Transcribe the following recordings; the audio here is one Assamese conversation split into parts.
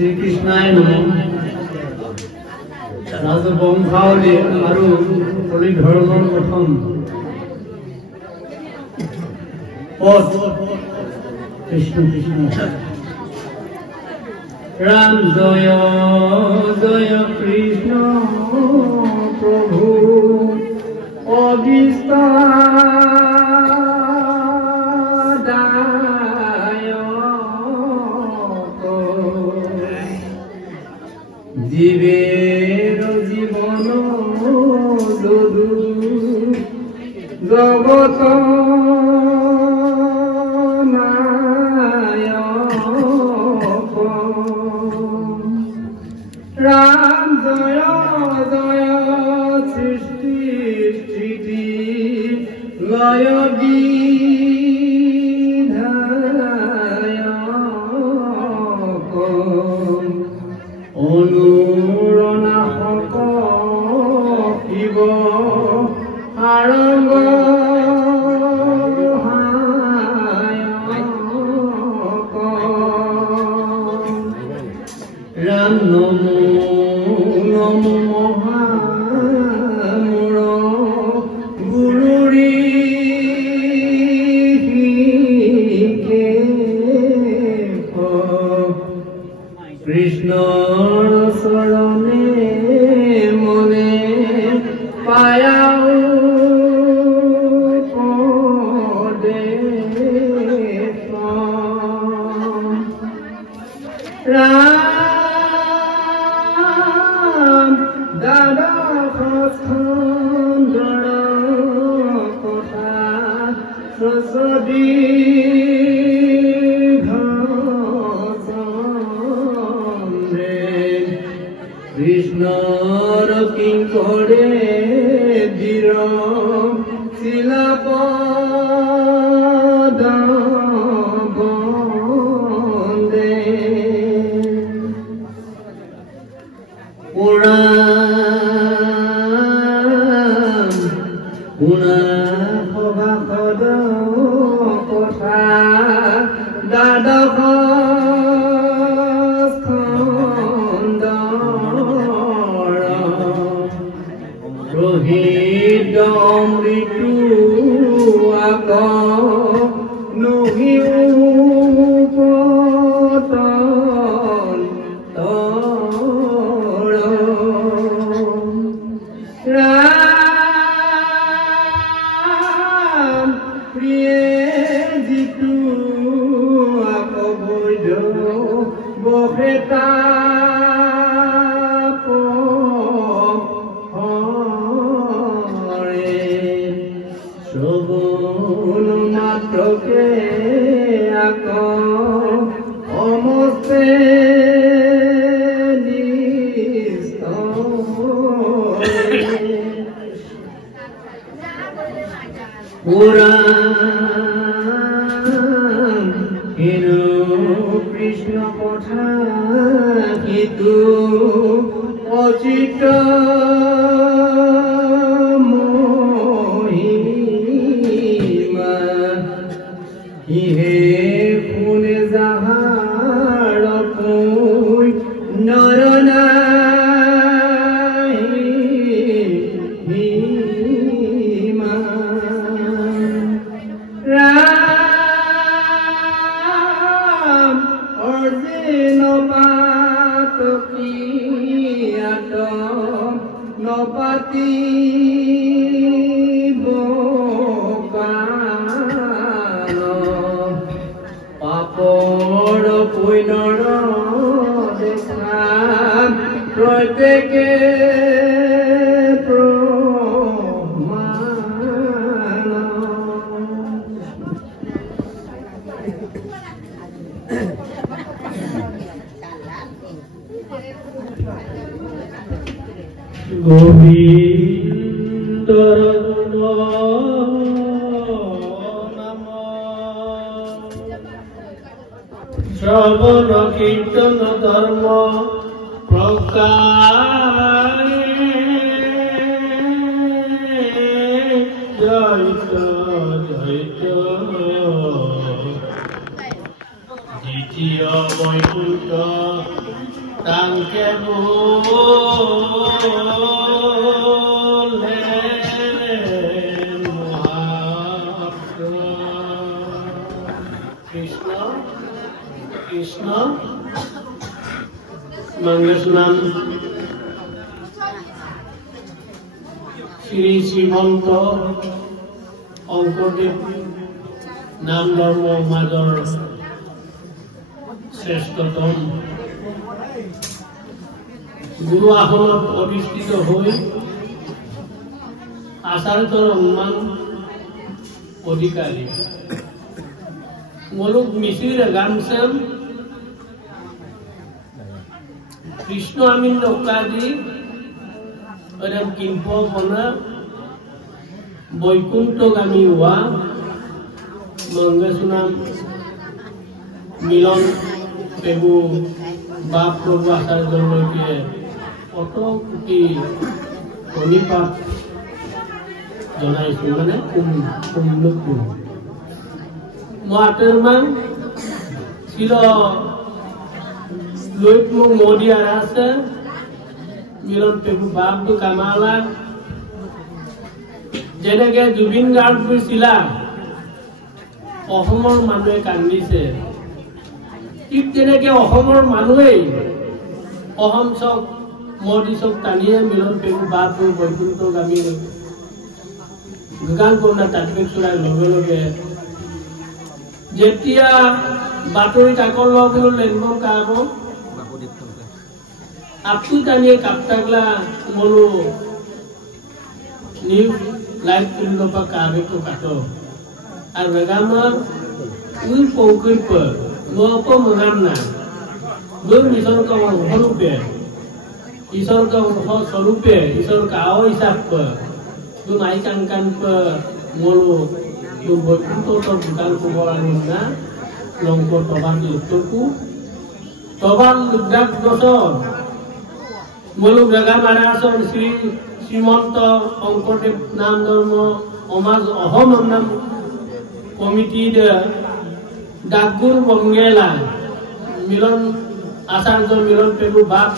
শ্ৰীকৃষ্ণায় নমঃ। ৰাজবংশাৱলী আৰু কলি ধৰ্মৰ প্ৰথম পদ কৃষ্ণ কৃষ্ণ। ৰাম জয় জয় কৃষ্ণ প্ৰভু অবিস্তাদায়ক জীবেৰ জীবন যদু জগত ৰাম জয় জয় সৃষ্টি স্থিতি লয় বিধায়ক অনুৰণাশক শিৱ সাৰংগ ৰাম নমো নমো মহামূৰ গুৰুৰি কৃষ্ণৰ চৰণে মনে পায়াও ৰাম দাদা সুন্দৰ কথা সজদি কৃষ্ণৰ কিংকৰে বীৰ শিলাপদ বন্দে পুৰাণ শুনা সভাসদ কথা দ্বাদশ ৰোহিত মৃত্যু আক নহিপতন তৰ ৰাম প্ৰিয়ে যিটো আক বৈধ বসেতা মাত্ৰকে আক সমস্তে পুৰাণ হেনো কৃষ্ণ কথা কিন্তু অচিত ইহে কোনে যাহাৰ কই নৰনাহি ৰাম অৰ্জুন পাতকি আত নপাতি পাপৰ পুণ্যৰ দেখা প্ৰত্যেকে গোবিন্দৰ শ্রবণ কীর্তন ধর্ম প্রকার জয়িত জয়িত দ্বিতীয় বৈকুণ্ঠ তাংকে কৃষ্ণ কৃষ্ণ মঙ্গল নাম শ্রী শ্রীমন্ত শংকৰদেৱ নাম ধৰ্ম মাজৰ শ্ৰেষ্ঠতম গুৰু আসনত অধিষ্ঠিত হৈ আচাৰ্যৰ সন্মান অধিকাৰী মুলুক মিছিৰ গামছেম কৃষ্ণ আমিন নকাদি এরম কিম্প বনা বৈকুণ্ঠগামী হওয়া মঙ্গেশনাম মিলন পেগু বা প্রভু আচার্যলৈকে কত কোটি ধন্যবাদ জনাইছো মানে কুমলকু মই আতেৰমান ছিল লইট মোক মোদী আৰ আছে মিলন পেগু বাপটো কামালা যেনেকে জুবিন গাৰ্গ ছিলা অসমৰ মানুহে কান্দিছে ঠিক তেনেকে অসমৰ মানুহে অসম চক মোদী চক টানিয়ে মিলন পেগু বাপটো বৈকুণ্ঠগামী গান কৰোণা তাত্বিক চূড়াৰ লগে লগে যেতিয়া বাতৰি কাকত লবলৈ লাগিব কাব আপু টানিয়ে কাপটাগলা মলো নিউজ লাইভ করলো পা কাবে তো কাটো আর বেগামা উই পৌকুর পর মপ মনাম না দুই মিশর का स्वरूपे ईश्वर का स्वरूपे ईश्वर का आओ हिसाब पर दु माई कांकान पर मोलो दु बटुतो तो दुकान को बोला ना लंको तबान लुटको तबान लुटक दोसर মুলুক জাগা মারাসন শ্রী শ্রীমন্ত শংকৰদেৱ নাম ধৰ্ম সমাজ অসম নাম কমিটিৰ ডাকগুৰ বংগেলা মিলন আচাৰ্য মিলন পেগু বাপ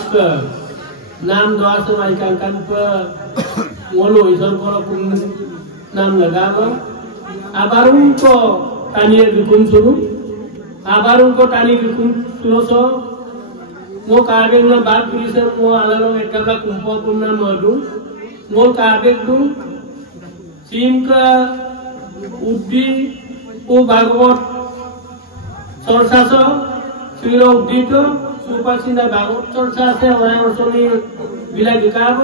নাম দোয়াসন আইকাঙ্কান মলো ঈশ্বর কোন নাম লাগালো আবার উনকো টানিয়ে দুকুন শুরু আবার উনকো টানি দুকুন শুরু মো কাবেগ না বাদ করিছে মো আলালো একটা কুম্ভ কুন্না মধু মো কাবেগ দু সিমকা উদ্দি ও ভাগবত চর্চাছ শ্রীর উদ্দিত সুপাসিন্দা ভাগবত চর্চা আছে অনায়সনী বিলা বিকাব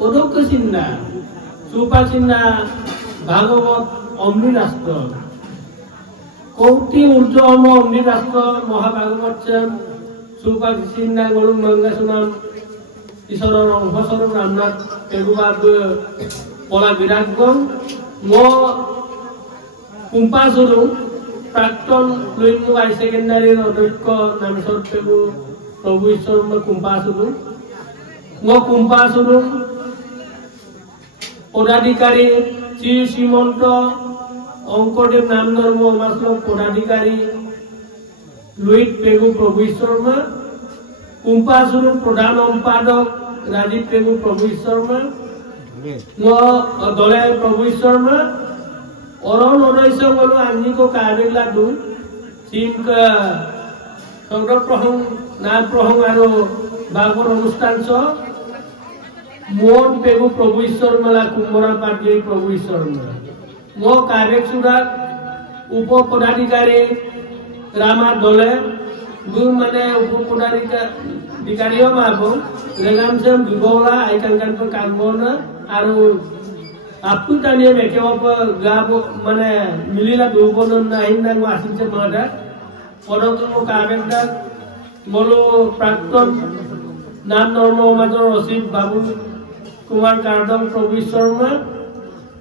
অদক্ষ চিন্তা সুপাসিন্দা ভাগবত অমৃতাস্ত্র কৌটি ঊর্ধ্ব অমৃতাস্ত্র মহাভাগবত সুপাক চিন্তা গরু মঙ্গেশনাম ঈশ্বরের অংশস্বরূপ রামনাথ পেগুবাব পলা বিরাটগণ মো কুম্পা সুরু প্রাক্তন লইমু হাই সেকেন্ডারির অধ্যক্ষ নামেশ্বর পেগু প্রভু ঈশ্বর কুম্পা সুরু মো কুম্পা সুরু পদাধিকারী শ্রী শ্রীমন্ত শংকৰদেৱ নাম ধৰ্ম সমাজৰ পদাধিকারী লুইট পেগু প্রভু শর্মা কুম্পাসুর প্রধান সম্পাদক রাজীব পেগু প্রভু শর্মা দলে প্রভু শর্মা অরণ অনৈশ বলো আঞ্জিকো কাবেগলা দু সিমক সংগ্রহ প্রসঙ্গ নাম প্রসঙ্গ আর বাগর অনুষ্ঠান ছ মোহন পেগু প্রভু শর্মা কুম্ভরা পাটি প্রভু শর্মা মো কাবেগ সুরাত উপ পদাধিকারী রামা দলে গুণ মানে উপপদাধিকারীও মাবো রেগামসেম বিবলা আইকাঙ্কান পর কাঙ্গনা আর আপু টানিয়ে মেকেওপ গাব মানে মিলিলা দুবনন নাহিন্দা গো আসিছে মাদা পরতম কাবেগদা মলো প্রাক্তন নাম ধর্ম সমাজৰ অসিত বাবু কুমার কার্দম প্রভু শর্মা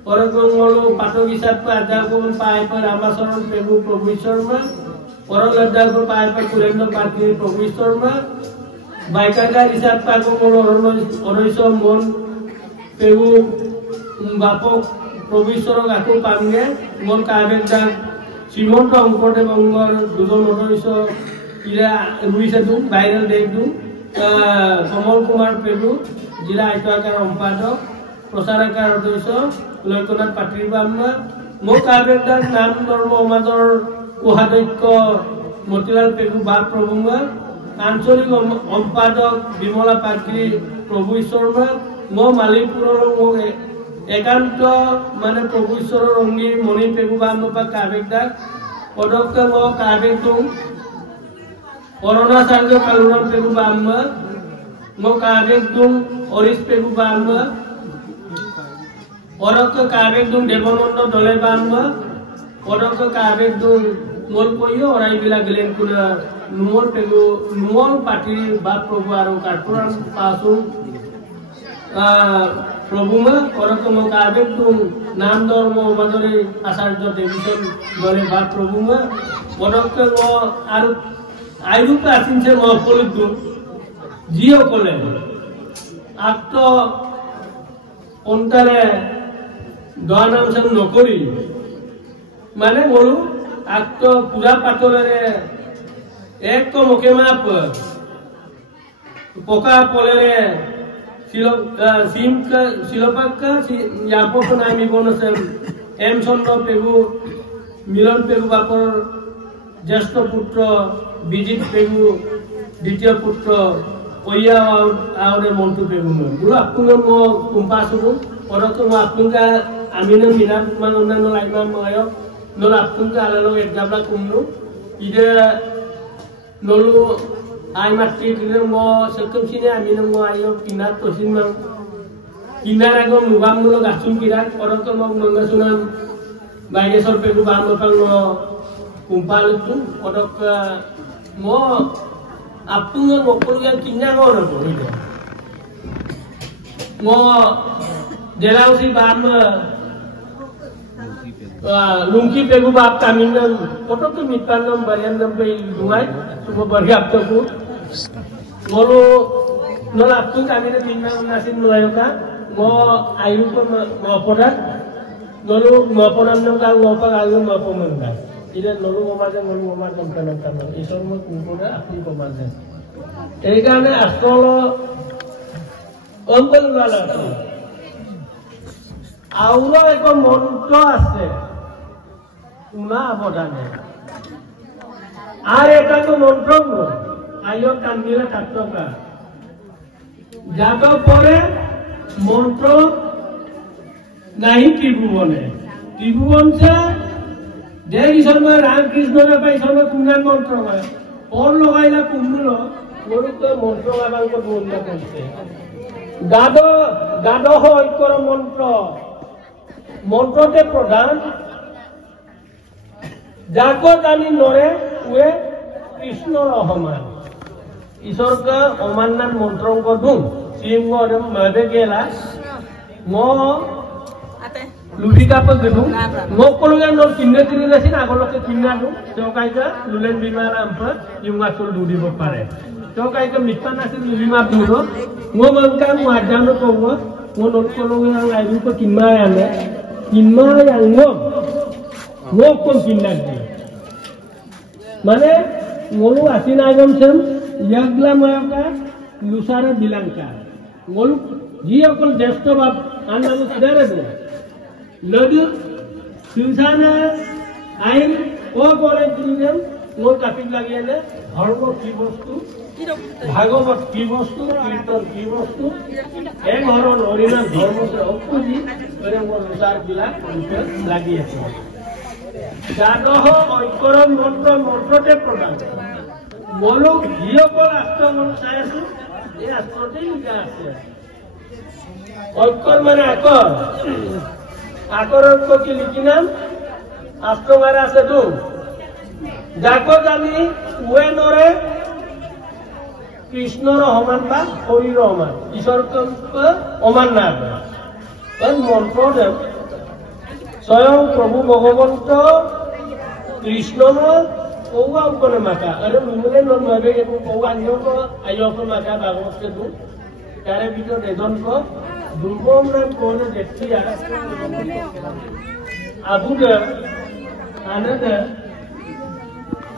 পরতম মলো পাঠক হিসাবে আধ্যাপক পায় পর রামাচরণ পেগু প্রভু শর্মা পরলজ্জা को पाए पर कुलेंद्र पाटी प्रभु शर्मा বাইকাগার হিসাব পাগো মোর অনৈশ মন পেগু বাপক প্রভু ঈশ্বর আকো পাঙ্গে মোর কাবেগ দান শ্রীমন্ত শংকৰদেৱ অংগৰ দুজন অনৈশ ইরা রুইছে দু ভাইরাল দেখ দু কমল কুমার পেগু জিলা আয়ুক্তাকার সম্পাদক প্রচারাকার অধ্যক্ষ লক্ষ্যনাথ পাত্রী ব্রাহ্মা মো কাবেদার নাম ধর্ম সমাজৰ কোষাধ্যক্ষ মতিলাল পেগু বা প্ৰভুঙ্গা আঞ্চলিক সম্পাদক বিমলা পাত্রী প্রভু ঈশ্বর মো মালিকপুরের মো একান্ত মানে প্রভু ঈশ্বর অঙ্গী মণি পেগু বা কাবেদার পদক্ষ মো কাবেদুং অরুণাচার্য কালুরাম পেগু বাম্মা মো কাবেদুং অরিশ পেগু বাম্মা পদক্ষ কাবেদুং দেবনন্দ দলে বাম্মা পদক্ষ কাবেদুং মোল কইও অরাইবিলা গেলেন কুনা নুমল পেগু নুমল পাটি বা প্রভু আর কাটপুরাম পাসু প্রভুমা পদক্ষ মো কাবেদুং নাম ধর্ম বাজরে আচার্য দেবীজন দলে বা প্রভুমা পদক্ষ মো আর আইরূপে আসিছে মহফলিত যিসকলে আত্ম অন্তরে দোয়া নাম চাম নকৰি মানে বলো আত্ম পূজা পাতলেৰে এক মুখে মাপ পকা পলেৰে শিলপাক্কা ইয়াপক নামি বনছে এম চন্দ্র পেগু মিলন পেগু বাপর জ্যেষ্ঠ পুত্র বিজিত পেগু দ্বিতীয় পুত্র ওইয়া আউরে মন্টু পেগু গুলো আপনার মো কুম্পাসুরু পরক মো আপনার আমিনা মিনাম মানে অন্যান্য লাইনা ময় নল আপনার আলালো এক গাবলা কুমনু ইদে নলু আই মাতৃ দিলে মো সেকম সিনে আমিনা মো আইও কিনাত তসিন মান কিনার আগ মুগাম মুলো গাছুন কিরাত পরক মো মঙ্গসুনাম বাইরেশ্বর পেগু বামপাল মো kumpalitu odok mo apungan mo kuliah kinyang orang tu itu mo delau si bam lungki pegu bab kami nan foto tu mitanam barian nampai dungai semua bergap tu ku molo nola apung kami nan minang nasin melayoka mo ayu ko mo podat nolu mo ponam nam kal mo pa ayu mo pomangkai Ida nolu ngomar kanan isor mo kumpulnya akli komandan. Karena asolo ombel lala. Aula eko mantro ase. Una abodane. Ar eta ko mantro no. Ayo kanila taktoka. Jago pore mantro nahi tribhuone. Tribhuon se Devi Sharma Ramakrishna ने पाई शर्मा कुंगन मंत्र है और लगाइला कुंगलो मोर तो मंत्र गाबान को बोलना करते गादो गादो हो ईश्वर मंत्रते प्रधान जाको जानी नरे वे कृष्ण रहमान ईश्वर का अमाननाथ मंत्रों को दूं सिंह और मदे गेला मो Lubika apa gedung? Ngokol yang nol kinda tiri nasi nagolok ke kinda tu, cokai ke lulen bima lampat, yung ngasul dudi bopare. Cokai ke mitan nasi lima biro, ngomongkan wajah no kowo, ngonol kolong yang lain ke kinma yang ngokol kinda tu. Mana ngolu asin agam sem, yagla mayaka, lusara bilangka. Ngolu dia kol desto bab, anda lu sedara tu. Lalu susana ain o kore dinem o kapit lagi ada dharma ki bostu bhagavad ki bostu kirtan ki bostu ek horon orina dharma se oppuji kore mo lusar gila lagi আছে jado ho oikoram montrote prodhan bolo hiokol astro mon sayasu e astrote liga আছে oikor mane akor আকরণ কি লিখিনাম আষ্টমারে আছে দু যাকো জানি ওয়ে নরে কৃষ্ণর সমান বা হরির সমান ঈশ্বরকে সমান না মন্ত্র দেব স্বয়ং প্রভু ভগবন্ত কৃষ্ণ কৌয়া উপনে মাকা আরে মিমলে নবে কৌয়া নিয়ক আয়ক মাকা ভাগবতকে দু তারে ভিতর এজন ক দুর্গম নাম কোনে দেখছি আবুদা আনাদা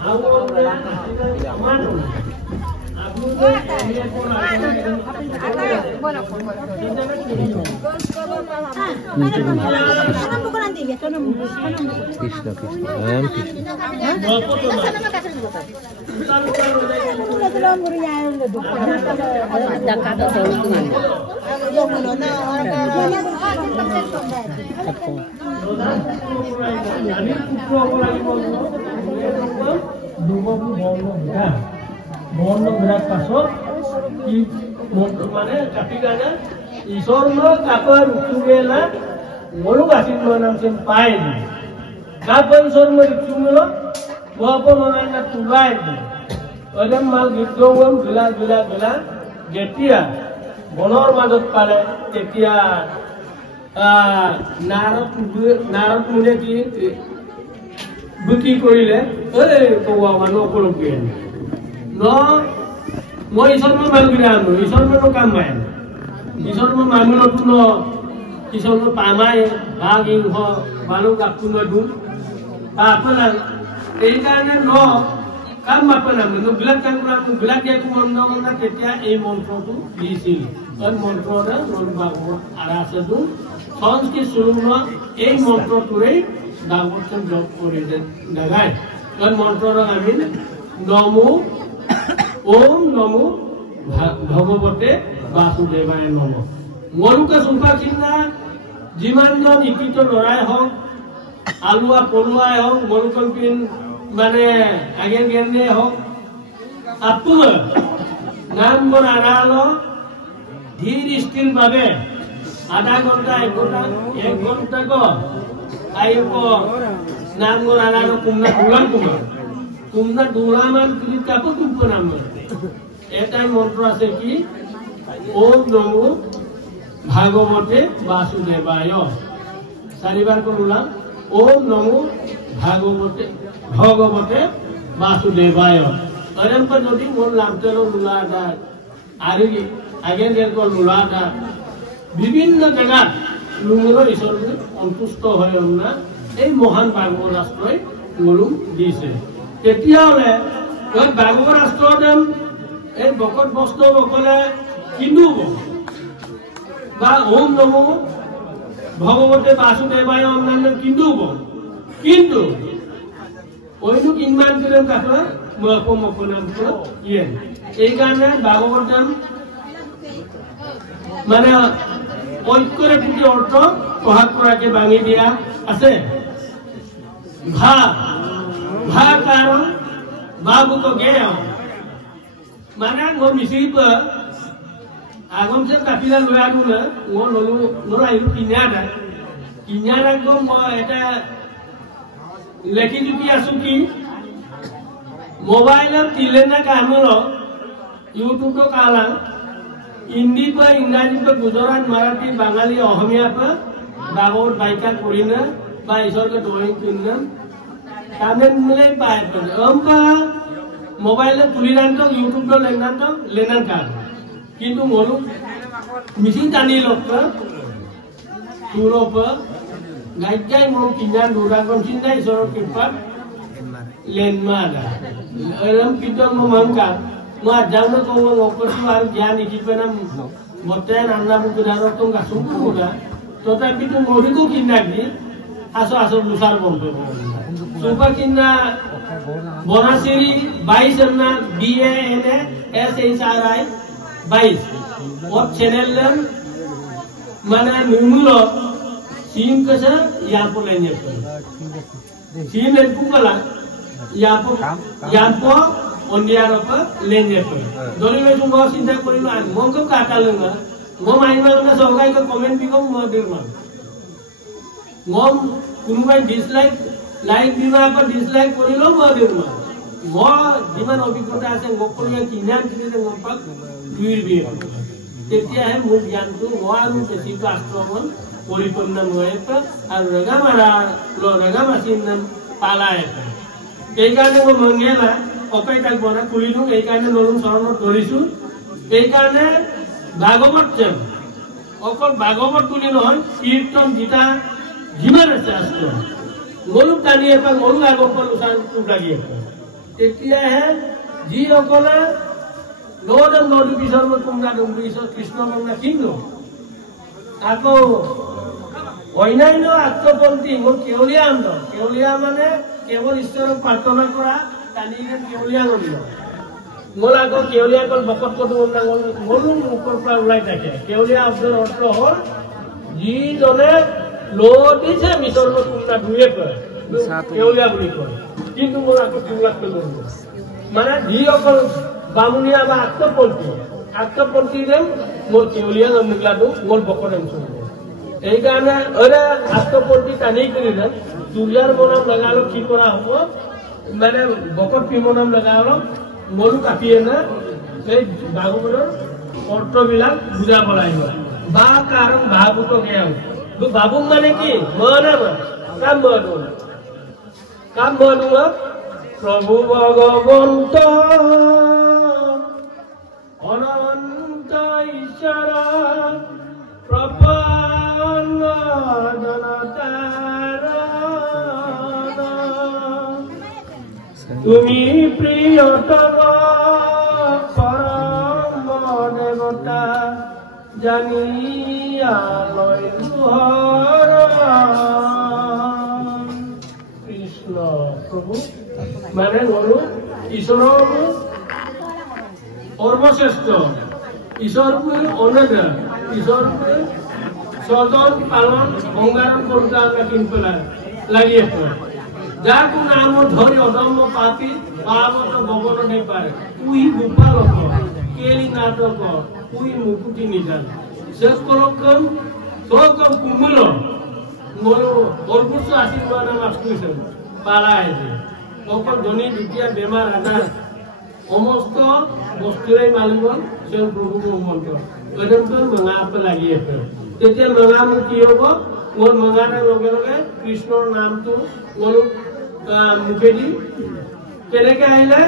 আওয়া মানুষ বৰ্ণ বিৰাট পাছত কি মানে কাটি গানে ঈশ্বৰ কাপৰ উঠুগেলা মৰু গাছিত নাম চেন পায় না কাপৰ ঈশ্বৰ উঠুগেলা বাপ মনানা তুলাই দি ওদম মাল গিদ্দম গিলা গিলা গিলা যেতিয়া বনৰ মাজত পালে তেতিয়া নাৰদ মুনে কি বুকি কৰিলে এই কোৱা মানুহ অকলকে ন মই ঈশ্বৰ মান বিৰাম ঈশ্বৰ মান কাম মায় ঈশ্বৰ মানুহ নতুন ঈশ্বৰ পামাই ভাগ ইংহ মানুহ কাপটো নদু আপোনাৰ এই কাৰণে ন কাম আপোনাৰ নুবিলাক কাম কৰা নুবিলাক একো মন নমনা তেতিয়া এই মন্ত্ৰটো দিছিল এই মন্ত্ৰৰে নন ভাগৱত আৰাসেটো সংস্কৃত স্বৰূপ এই মন্ত্ৰটোৰে ভাগৱত জপ কৰি দেখায় এই মন্ত্ৰৰ আমি নমো ओम नमो भगवते वासुदेवाय नमः मरुका सुंपा चिन्ना जिमान इकित लड़ाई हक आलुआ पलुआय हक मरुकन पिन माने आगे गेरने हक आपुन नाम बर आरालो धीर स्थिर भावे आधा घंटा एक घंटा को आयो को नाम बर आरालो कुमना दुलान कुमना दुलामान कित कापो तुमको नाम एटाई मंत्र আছে কি ओम नमो भागवते वासुदेवाय चारिबार करूला ओम नमो भागवते वासुदेवाय अरम पर যদি মন লাগতেলো লুলাটা আরি আগে দের কো লুলাটা বিভিন্ন জায়গা লুমুর ঈশ্বর সন্তুষ্ট হয় না এই মহান ভাগবত রাষ্ট্রই গরু দিছে তেতিয়ালে ওই ভাগবত রাষ্ট্রদেম এই বকট বস্ত বকলে কিনু বা ওম নমো ভগবতে বাসুদেবায় অন্যান্য কিন্তু ওইনু কিনমান দিলেন কাকলা মক নাম ইয়ে এই কারণে ভাগবতম মানে ঐক্যরে প্রতি অর্থ প্রহাত করাকে ভাঙি দিয়া আছে ভা কারণ बाबू को गया माना वो मिसिरी पर आगम से काफिला लोया दू ना वो लोला इलु किन्यारा को मो एटा लेखी जुकी आसुकी मोबाइल तिलेना कामुलो यूट्यूब तो काला हिंदी पर इंग्रजी पर गुजरात मराठी बांगाली अहमिया पर भागवत बाइका करिना बा ईश्वर के ड्राइंग करना कामें मिले पाए पर हमका मोबाइल में पुलिरान तो यूट्यूब तो लेना का किंतु मोरू मिसिंग तानी लोग का टूरों पर गाइड मोरू किन्यान दूरा कौन चिंता इसरो के पर लेन मारा अरम कितो मोमंका मां जानो को वो ओपरवार ज्ञान इकिपना मोतेन अन्ना बुकुदारो तुम का सुंकु होगा तो तभी तुम मोरू को किन्ना की आसो लुसार बोलते सुपर किन्ना बोनासिरी 22 अन्ना BANA SHRI 22 और channel mana numulo sim kasa yapo lenye sim len kukala yapo ondia ropa lenye doli me tungo sinta korilo an mongko katalunga ngom ainma na sogai ko comment biko modirma ngom kunubai dislike like diba ko dislike korilo modirma mo jiman obikota ase ngokkolme kinyan kide ngompak duir bi তেতিয়া হে মোৰ জ্ঞানটো মহাৰু বেছিটো আক্ৰমণ পৰিপূৰ্ণ নহয়ত আৰু ৰগামাছিৰ নাম পালায় এইকাৰণে মই মংগেলা অপেক্ষাক বনা খুলিলো এইকাৰণে নৰুণ চৰণত ধৰিছো এইকাৰণে ভাগৱত যেন অকল ভাগৱত বুলি নহয় কীৰ্তন গীতা যিমান আছে শাস্ত্ৰ মনুক টানি এপাক মনুক আগৰ পৰা লোচানটো লাগি আছে তেতিয়াহে যিসকলে Lodam Lodi Bisharma Kumna Dumbisa Krishna Muna Kingdo. Ako Oinaino Attoponti, Keoliando, Keolia Mane, Keol Istor Patona Kora, Tanigan Keolian. Molako Keolia called Bakoto Molum Mukorpa like that. Keolia after Otto Hall, G. Dole, Lord is a Missorno Kumna Dueper, Keolia Buliko. Kindu Molako Kulak to Mana Diokol Bamunia Attoponti them, more Keolia and Mugladu, more Bokodam. Egana, other Attoponti Tanik, Tujar Monam Lagalo Kipora, Madame Bokot Pimonam Lagalo. Molu kapiena, saya bagus orto bilang buja bolanya. Bah karang babu to kaya. Tu babu mana ki? Mana mana? Kam mana? Prabhu Bhagavanto, Ananta Ishara, Prapanna Janatara. Tumi priyatama parama devata janiya loy tuhara Krishna Prabhu mane bolu Ishwar Ormasheshto Ishwar onaga Ishwar Sodon palon ongaran korta lakin pula lagi apa Jaku namo dhori odammo pati pavata bhavana ne pare ui gopaloko keli natoko ui mukuti nijan seskolokam sokam kumulo moro orbusu asirvana maskuisen palai okol doni dukia bemar ada omosto bosture malibon sen prabhu ko monto odamton mangapa lagi eta tetia mangamu ki hobo mor mangana loge loge krishnor naam tu moro মুখেদি কেনেকে আহিলে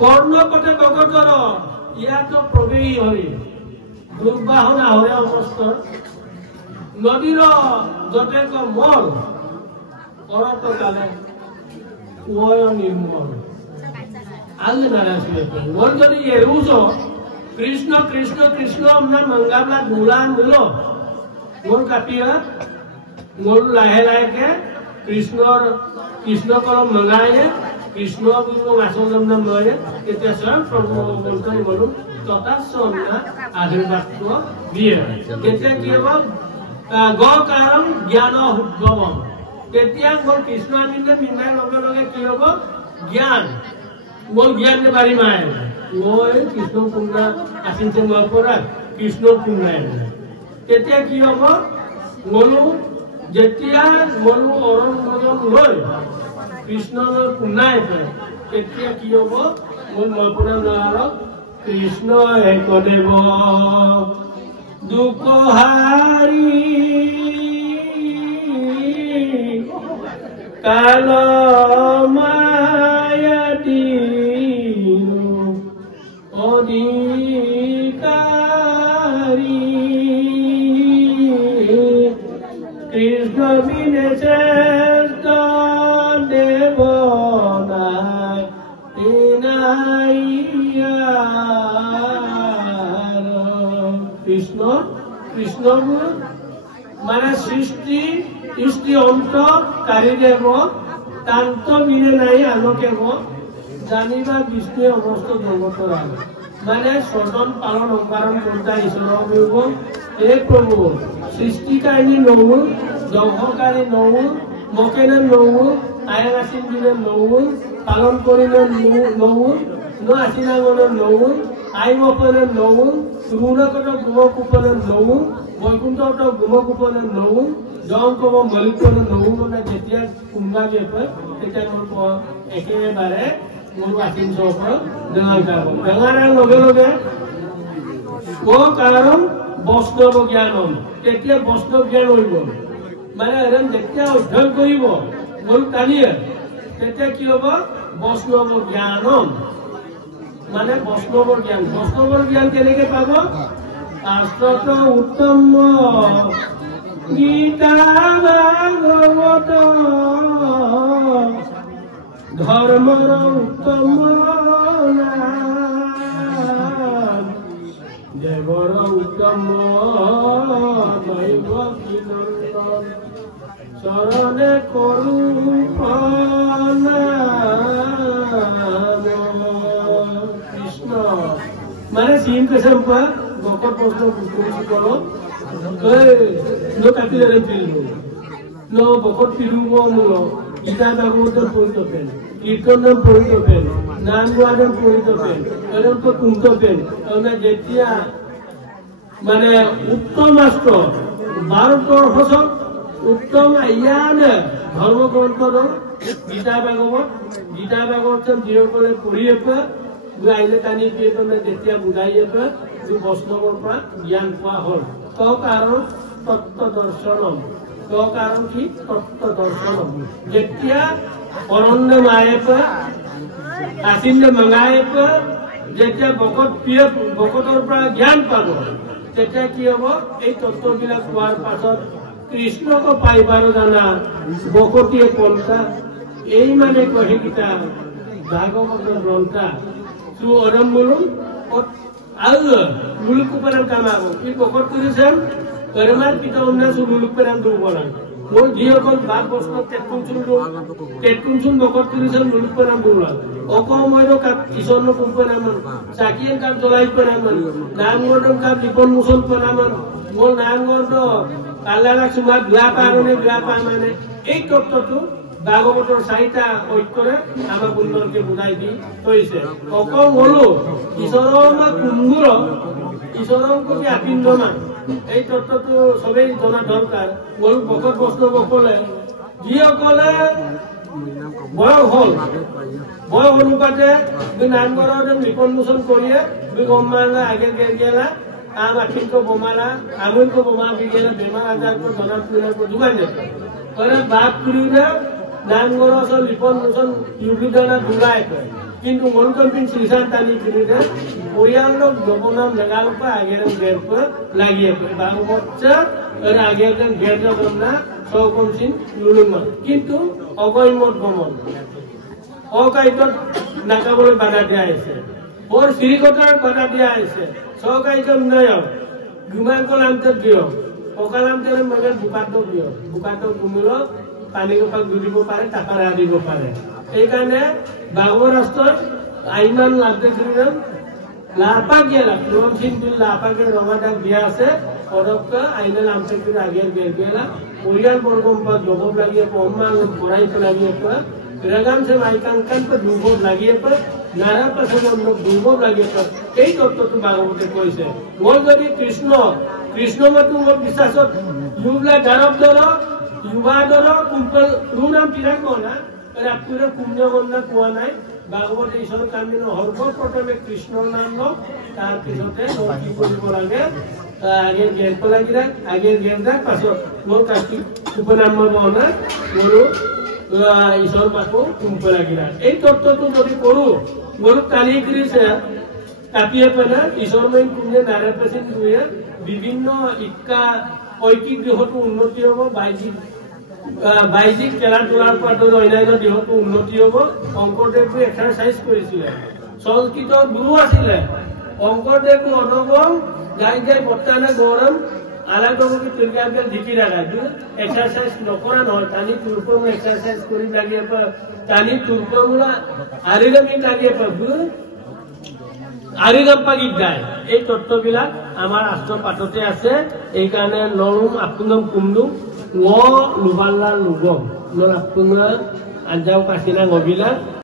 কর্ণপটে বগতৰ ইয়াতো প্ৰৱেশী হৰি দুৰ্বাহন আহৰে অৱস্থ নদীৰ যতেক মল অৰত কালে ওয় নিৰ্মল আল্লে নাৰাছে মল যদি এৰুজ কৃষ্ণ কৃষ্ণ কৃষ্ণ আমনা মংগাবলা দুলা মিলো মল কাপিয়া মল লাহে লাহে Krishna kalau mengaye, Krishna itu langsung nama mengaye. Kita sekarang perlu mengenai malu, total soalnya ada waktu dia. Kita kira gol karang jana hudgawam. Kita gol Krishna minta loga kira gyan, gol gyan ke bari main. Gol Krishna punna asin semua pura, Krishna punna. Kita kira golu যেতিয়া মনু অৰণ মজন লৈ কৃষ্ণৰ পুনাই তেতিয়া কি হ'ব মোৰ মনপুৰা নাৰক কৃষ্ণ একদেৱ দুখহাৰী কাল মায়াদি অধিকাৰী Krishna Vineshesta Devona Inaya Krishna Krishna Mana Srishti Ishti Onto Karidevo Tanto Vine Nai Alokevo Janiba Vishnu Avasto Dogotora Mana Sodon Palon Onkaran Konta Ishwara Vivo Ek Prabhu সৃষ্টিকারী নৌল জংঘকারী নৌল মকেনের নৌল আয়াসিন দিনের নৌল পালন করিলেন নৌল ন আসিনাগনের নৌল আইমপনের নৌল সুগুণকট গুমকুপনের নৌল বৈকুণ্ঠট গুমকুপনের নৌল জংকব মলিকনের নৌল মানে যেতিয়া কুম্ভা গেপে তেতিয়া মোৰ একেবাৰে মোৰ আসিন চৌক ডাঙৰ যাব ডাঙৰ লগে লগে কাৰণ বৈষ্ণৱ জ্ঞানম তেতিয়া বৈষ্ণৱ জ্ঞান হইব মানে এৰম যেতিয়া অধ্যয়ন কৰিব মন কালিয়ে তেতিয়া কি হ'ব বৈষ্ণৱ জ্ঞানম মানে বৈষ্ণৱৰ জ্ঞান কেনেকে পাব শাস্ত্ৰত উত্তম গীতা ভাগৱত ধৰ্মৰ উত্তম দেৱৰ উত্তম দৈৱ কিনন্দন চৰণে কৰো কৃষ্ণ মানে চিন কেছৰ পৰা ভকত প্ৰশ্ন কৰিছো কৰো কাটি যাবে ফিরবো নো ভকত ফিরব মূল গীতা ভাগবতর পড়িত পেন কীর্তন পড়িত পেন নাম গান পড়িত পেন এরকম তো কুমত পেন যেতিয়া মানে উত্তম রাষ্ট্র ভারতবর্ষ উত্তম ইয়ানে ধর্মগ্রন্থ গীতা ভাগবত যিসকলে পঢ়িয়ে বুঢ়াইলে টানি পেয়ে পেলাই তেতিয়া বুঢ়াইয়ে বৈষ্ণৱৰ পৰা জ্ঞান পোৱা হ'ল কাৰণ তত্ত্ব দৰ্শনম কাৰণ কি তত্ত্ব দৰ্শনম যেতিয়া অৰণ্য মায়ে আচিন্দ মঙায়ে যেতিয়া ভকতৰ পৰা জ্ঞান পাব তেতিয়া কি হ'ব এই তত্ত্ববিলাক পোৱাৰ পাছত কৃষ্ণক পাইবাৰ জানা ভকতীয়ে পন্থা এই মানে কহে গীতা ভাগৱতৰ গ্ৰন্থা tu orang mulung ada muluk kepada kami aku ini pokok tulisan karena kita undang su muluk pada dua orang mau dia kon bab bosku tekun pokok tulisan muluk pada dua orang oko mau itu kap isono kumpulan aman sakian kap jolai pada aman nangor kap dipon musul pada aman mau nangor do kalala cuma gelapa mana itu tu ভাগৱতৰ চাৰিটা ঐক্যৰে আমাৰ সুন্দৰকে বুজাই দি থৈছে অকল হলো ঈশ্বৰৰ কুম্ভুৰ ঈশ্বৰৰ প্ৰতি আপিণ্ডমান এই তত্ত্বটো সবেই জনা দৰকাৰ হলো ভকত বৈষ্ণৱসকলে যিসকলে বয়স অনুপাতে নামঘৰৰ নিপন্মোচন কৰিয়ে গম্মালা আগে গেলা আম আখিনকো বোমালা আমুনকো বোমা বিগেলা বেমাৰ আজাৰকো জনাত যোগাই দিছে বাপ কৰিলে নামঘৰৰ নিপন্মোচন যোগদানা দুলাই কিন্তু মন কম্পিন শ্ৰীচান টানি কিনিলে পৰিয়ালৰ জপনাম জেগাৰ পৰা আগেৰ গেৰ পৰা লাগি আছে ভাগৱত আগেৰ গেৰ জপনা চৌকমচিন লুলুমা কিন্তু অগম্যত গমন অকাইতত নাকাবলৈ বাধা দিয়া আছে বৰ শ্ৰীকতাৰ বাধা দিয়া আছে চকাইত উন্নয়ন গুমাকলান্তত দিয় অকালান্তৰ মগৰ বোকাত ঘুমিল পানী কপাক দুদিব পাৰে টাকা দিব পাৰে সেইকাৰণে ভাগৱত ৰাষ্ট্ৰৰ আইমান লাভ দেখিলেন লাপাক গেলা পুৰম সিং লাপাকে ৰঙাদাক দিয়া আছে পদক আইনে নামচেকি আগে গেলা পৰিয়াল বৰ্গম পৰা জগব লাগিয়ে অম্মা ভৰাই লাগিয়ে ৰেগাম সে মাইকাংকান पर দুবব লাগিয়ে নাৰা পাছত দুবব লাগিয়ে এই তত্ত্বটো ভাগৱতে কৈছে মই যদি কৃষ্ণমতো মোৰ বিশ্বাসত ইউলা গাৰব দৰ युवादर कुंपल रूनाम तिरांगो ना पर आपने कुंजगन्ना कुआ নাই ভাগৱত ঈশ্বৰ কামিন সৰ্বপ্ৰথমে কৃষ্ণৰ নাম ল তাৰ পিছতে কি কৰিব লাগে আগে জ্ঞান লাগিলা আগে জ্ঞান দাক পাছত মোৰ কাটি উপনাম বনা মোৰো ঈশ্বৰ পাকো কুম্প লাগিলা এই তত্ত্বটো যদি কৰো মোৰ কালি কৰিছে কাটিয়ে পেনা ঈশ্বৰ মেন কুঞ্জে নাৰায়ণ দুয়ে বিভিন্ন ইক্কা ঐকিক দেহটো উন্নতি হ'ব বাইজিক খেলা ধূলাৰ পৰা অন্যান্য দেহটো উন্নতি হ'ব শংকৰদেৱে এক্সাৰসাইজ কৰিছিলে সংস্কৃত গুৰু আছিলে শংকৰদেৱ অনবম গাই বৰ্তানা গৌৰম আলাদকে তিলকাকে ঢিকি ৰাখা এক্সাৰসাইজ নকৰা নহয় টানি তুৰপম এক্সাৰসাইজ কৰি লাগিয়ে টানি তুৰপমুলা আৰিলামি লাগিয়ে আৰিগাম্পা গীত গায় এই তত্ত্ববিলাক আমাৰ ৰাষ্ট্ৰ পাঠতে আছে এই কাৰণে নলুম আপুনম কুমদুম ঙ লুবাল্লা লুগম নল আপুনা আঞ্জাও কাছিনা গবিলা